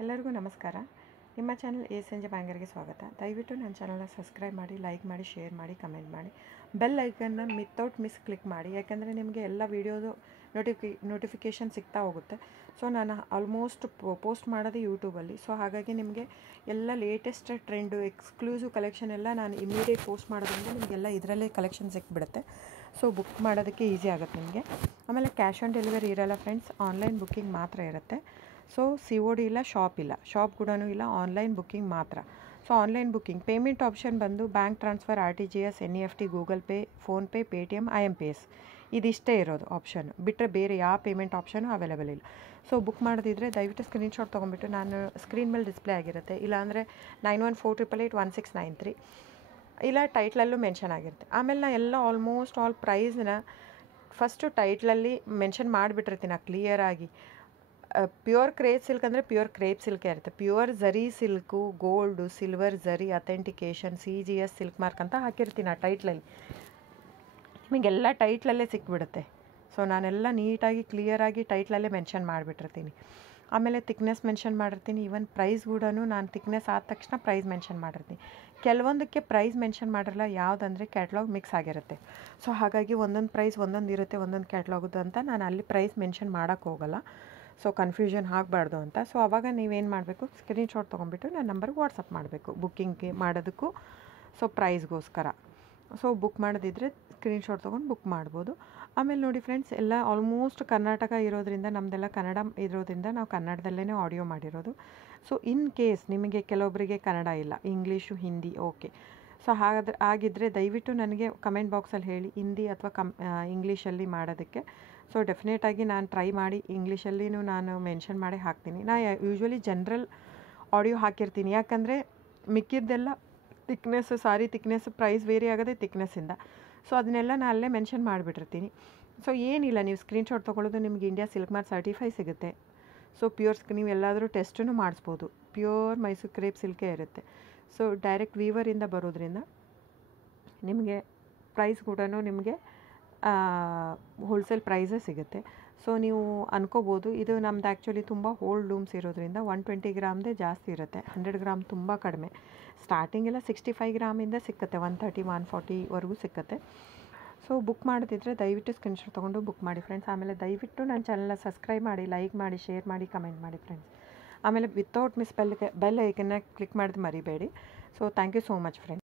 ಎಲ್ಲರಿಗೂ ನಮಸ್ಕಾರ. ನಿಮ್ಮ ಚಾನಲ್ ಎ ಸಂಜೆ ಬ್ಯಾಂಗರ್ಗೆ ಸ್ವಾಗತ. ದಯವಿಟ್ಟು ನನ್ನ ಚಾನಲ್ನ ಸಬ್ಸ್ಕ್ರೈಬ್ ಮಾಡಿ, ಲೈಕ್ ಮಾಡಿ, ಶೇರ್ ಮಾಡಿ, ಕಮೆಂಟ್ ಮಾಡಿ, ಬೆಲ್ ಐಕನ್ನ ವಿತೌಟ್ ಮಿಸ್ ಕ್ಲಿಕ್ ಮಾಡಿ. ಯಾಕೆಂದರೆ ನಿಮಗೆ ಎಲ್ಲ ವೀಡಿಯೋದು ನೋಟಿಫಿಕೇಷನ್ ಸಿಗ್ತಾ ಹೋಗುತ್ತೆ. ಸೊ ನಾನು ಆಲ್ಮೋಸ್ಟ್ ಪೋಸ್ಟ್ ಮಾಡೋದು ಯೂಟ್ಯೂಬಲ್ಲಿ. ಸೊ ಹಾಗಾಗಿ ನಿಮಗೆ ಎಲ್ಲ ಲೇಟೆಸ್ಟ್ ಟ್ರೆಂಡು, ಎಕ್ಸ್ಕ್ಲೂಸಿವ್ ಕಲೆಕ್ಷನ್ ಎಲ್ಲ ನಾನು ಇಮಿಡಿಯೇಟ್ ಪೋಸ್ಟ್ ಮಾಡೋದ್ರಿಂದ ನಿಮಗೆಲ್ಲ ಇದರಲ್ಲೇ ಕಲೆಕ್ಷನ್ ಸಿಕ್ಬಿಡುತ್ತೆ. ಸೊ ಬುಕ್ ಮಾಡೋದಕ್ಕೆ ಈಸಿ ಆಗುತ್ತೆ ನಿಮಗೆ. ಆಮೇಲೆ ಕ್ಯಾಶ್ ಆನ್ ಡೆಲಿವರಿ ಇರೋಲ್ಲ ಫ್ರೆಂಡ್ಸ್, ಆನ್ಲೈನ್ ಬುಕ್ಕಿಂಗ್ ಮಾತ್ರ ಇರುತ್ತೆ. ಸೊ COD ಇಲ್ಲ, ಶಾಪ್ ಕೂಡ ಇಲ್ಲ, ಆನ್ಲೈನ್ ಬುಕ್ಕಿಂಗ್ ಮಾತ್ರ. So online booking payment option ಬಂದು bank transfer, RTGS, NEFT, Google Pay, PhonePe, Paytm, IMPS ಇದಿಷ್ಟೇ ಇರೋದು ಆಪ್ಷನ್. ಬಿಟ್ಟರೆ ಬೇರೆ ಯಾವ ಪೇಮೆಂಟ್ ಆಪ್ಷನು ಅವೈಲೇಬಲ್ ಇಲ್ಲ. ಸೊ ಬುಕ್ ಮಾಡೋದಿದ್ರೆ ದಯವಿಟ್ಟು ಸ್ಕ್ರೀನ್ಶಾಟ್ ತೊಗೊಂಬಿಟ್ಟು ನಾನು ಸ್ಕ್ರೀನ್ ಮೇಲೆ ಡಿಸ್ಪ್ಲೇ ಆಗಿರುತ್ತೆ, ಇಲ್ಲಾಂದರೆ 9148881693 ಇಲ್ಲ ಟೈಟ್ಲಲ್ಲೂ ಮೆನ್ಷನ್ ಆಗಿರುತ್ತೆ. ಆಮೇಲೆ ನಾನು ಎಲ್ಲ ಆಲ್ಮೋಸ್ಟ್ ಆಲ್ ಪ್ರೈಸ್ನ ಫಸ್ಟು ಟೈಟ್ಲಲ್ಲಿ ಮೆನ್ಷನ್ ಮಾಡಿಬಿಟ್ಟಿರ್ತೀನಿ ಕ್ಲಿಯರಾಗಿ. ಪ್ಯೂರ್ ಕ್ರೇಪ್ ಸಿಲ್ಕ್ ಅಂದರೆ ಪ್ಯೂರ್ ಕ್ರೇಪ್ ಸಿಲ್ಕೇ ಇರುತ್ತೆ. ಪ್ಯೂರ್ ಝರಿ ಸಿಲ್ಕು, ಗೋಲ್ಡು, ಸಿಲ್ವರ್ ಝರಿ, ಅಥೆಂಟಿಕೇಷನ್, CGS ಸಿಲ್ಕ್ ಮಾರ್ಕ್ ಅಂತ ಹಾಕಿರ್ತೀನಿ ಆ ಟೈಟ್ಲಲ್ಲಿ. ನಿಮಗೆಲ್ಲ ಟೈಟ್ಲಲ್ಲೇ ಸಿಕ್ಬಿಡುತ್ತೆ. ಸೊ ನಾನೆಲ್ಲ ನೀಟಾಗಿ ಕ್ಲಿಯರಾಗಿ ಟೈಟ್ಲಲ್ಲೇ ಮೆನ್ಷನ್ ಮಾಡಿಬಿಟ್ಟಿರ್ತೀನಿ. ಆಮೇಲೆ ತಿಕ್ನೆಸ್ ಮೆನ್ಷನ್ ಮಾಡಿರ್ತೀನಿ. ಈವನ್ ಪ್ರೈಸ್ ಕೂಡ ನಾನು ತಿಕ್ನೆಸ್ ಆದ ತಕ್ಷಣ ಪ್ರೈಸ್ ಮೆನ್ಷನ್ ಮಾಡಿರ್ತೀನಿ. ಕೆಲವೊಂದಕ್ಕೆ ಪ್ರೈಸ್ ಮೆನ್ಷನ್ ಮಾಡಿರಲ್ಲ, ಯಾವುದಂದರೆ ಕ್ಯಾಟ್ಲಾಗ್ ಮಿಕ್ಸ್ ಆಗಿರುತ್ತೆ. ಸೊ ಹಾಗಾಗಿ ಒಂದೊಂದು ಪ್ರೈಸ್ ಒಂದೊಂದು ಇರುತ್ತೆ, ಒಂದೊಂದು ಕ್ಯಾಟ್ಲಾಗದು ಅಂತ ನಾನು ಅಲ್ಲಿ ಪ್ರೈಸ್ ಮೆನ್ಷನ್ ಮಾಡೋಕ್ಕೆ ಹೋಗಲ್ಲ. ಸೊ ಕನ್ಫ್ಯೂಷನ್ ಆಗಬಾರ್ದು ಅಂತ. ಸೊ ಆವಾಗ ನೀವೇನು ಮಾಡಬೇಕು, ಸ್ಕ್ರೀನ್ಶಾಟ್ ತೊಗೊಂಬಿಟ್ಟು ನನ್ನ ನಂಬರ್ಗೆ ವಾಟ್ಸಪ್ ಮಾಡಬೇಕು ಬುಕ್ಕಿಂಗ್ಗೆ ಮಾಡೋದಕ್ಕೂ, ಸೊ ಪ್ರೈಸ್ಗೋಸ್ಕರ. ಸೊ ಬುಕ್ ಮಾಡೋದಿದ್ರೆ ಸ್ಕ್ರೀನ್ಶಾಟ್ ತೊಗೊಂಡು ಬುಕ್ ಮಾಡ್ಬೋದು. ಆಮೇಲೆ ನೋಡಿ ಫ್ರೆಂಡ್ಸ್, ಎಲ್ಲ ಆಲ್ಮೋಸ್ಟ್ ಕರ್ನಾಟಕ ಇರೋದ್ರಿಂದ, ನಮ್ಮದೆಲ್ಲ ಕನ್ನಡ ಇರೋದ್ರಿಂದ ನಾವು ಕನ್ನಡದಲ್ಲೇ ಆಡಿಯೋ ಮಾಡಿರೋದು. ಸೊ ಇನ್ ಕೇಸ್ ನಿಮಗೆ ಕೆಲವೊಬ್ಬರಿಗೆ ಕನ್ನಡ ಇಲ್ಲ, ಇಂಗ್ಲೀಷು, ಹಿಂದಿ, ಓಕೆ. ಸೊ ಆಗಿದ್ದರೆ ದಯವಿಟ್ಟು ನನಗೆ ಕಮೆಂಟ್ ಬಾಕ್ಸಲ್ಲಿ ಹೇಳಿ, ಹಿಂದಿ ಅಥವಾ ಇಂಗ್ಲೀಷಲ್ಲಿ ಮಾಡೋದಕ್ಕೆ. ಸೊ ಡೆಫಿನೆಟಾಗಿ ನಾನು ಟ್ರೈ ಮಾಡಿ ಇಂಗ್ಲೀಷಲ್ಲಿನೂ ನಾನು ಮೆನ್ಷನ್ ಮಾಡಿ ಹಾಕ್ತೀನಿ. ಯೂಶ್ವಲಿ ಜನರಲ್ ಆಡಿಯೋ ಹಾಕಿರ್ತೀನಿ, ಯಾಕಂದರೆ ಮಿಕ್ಕಿದ್ದೆಲ್ಲ ತಿಕ್ನೆಸ್ಸು, ಸಾರಿ ತಿಕ್ನೆಸ್ಸು ಪ್ರೈಸ್ ವೇರಿ ಆಗೋದೇ ತಿಕ್ನೆಸ್ಸಿಂದ. ಸೊ ಅದನ್ನೆಲ್ಲ ನಾನು ಅಲ್ಲೇ ಮೆನ್ಷನ್ ಮಾಡಿಬಿಟ್ಟಿರ್ತೀನಿ. ಸೊ ಏನಿಲ್ಲ, ನೀವು ಸ್ಕ್ರೀನ್ಶಾಟ್ ತೊಗೊಳ್ಳೋದು, ನಿಮಗೆ ಇಂಡಿಯಾ ಸಿಲ್ಕ್ ಮಾರ್ಕ್ ಸರ್ಟಿಫೈ ಸಿಗುತ್ತೆ. ಸೊ ನೀವು ಎಲ್ಲಾದರೂ ಟೆಸ್ಟನ್ನು ಮಾಡಿಸ್ಬೋದು. ಪ್ಯೂರ್ ಮೈಸೂರು ಕ್ರೇಪ್ ಸಿಲ್ಕೇ ಇರುತ್ತೆ. ಸೊ ಡೈರೆಕ್ಟ್ ವೀವರಿಂದ ಬರೋದ್ರಿಂದ ನಿಮಗೆ ಪ್ರೈಸ್ ಕೂಡ ನಿಮಗೆ ಹೋಲ್ಸೇಲ್ ಪ್ರೈಸೇ ಸಿಗುತ್ತೆ. ಸೊ ನೀವು ಅನ್ಕೋಬೋದು, ಇದು ನಮ್ದು ಆ್ಯಕ್ಚುಲಿ ತುಂಬ ಹೋಲ್ಡ್ ಲೂಮ್ಸ್ ಇರೋದ್ರಿಂದ 120 ಗ್ರಾಮ್ದೇ ಜಾಸ್ತಿ ಇರುತ್ತೆ, 100 ಗ್ರಾಮ್ ತುಂಬ ಕಡಿಮೆ. ಸ್ಟಾರ್ಟಿಂಗೆಲ್ಲ 65 ಗ್ರಾಮಿಂದ ಸಿಕ್ಕತ್ತೆ, 130, 140ವರೆಗೂ ಸಿಕ್ಕತ್ತೆ. ಸೊ ಬುಕ್ ಮಾಡೋದಿದ್ರೆ ದಯವಿಟ್ಟು ಸ್ಕ್ರೀನ್ಶಾಟ್ ತೊಗೊಂಡು ಬುಕ್ ಮಾಡಿ ಫ್ರೆಂಡ್ಸ್. ಆಮೇಲೆ ದಯವಿಟ್ಟು ನನ್ನ ಚಾನಲ್ನ ಸಬ್ಸ್ಕ್ರೈಬ್ ಮಾಡಿ, ಲೈಕ್ ಮಾಡಿ, ಶೇರ್ ಮಾಡಿ, ಕಮೆಂಟ್ ಮಾಡಿ ಫ್ರೆಂಡ್ಸ್. ಆಮೇಲೆ ವಿತೌಟ್ ಮಿಸ್ ಬೆಲ್ ಐಕನ್ನ ಕ್ಲಿಕ್ ಮಾಡೋದು ಮರಿಬೇಡಿ. So thank you so much friends.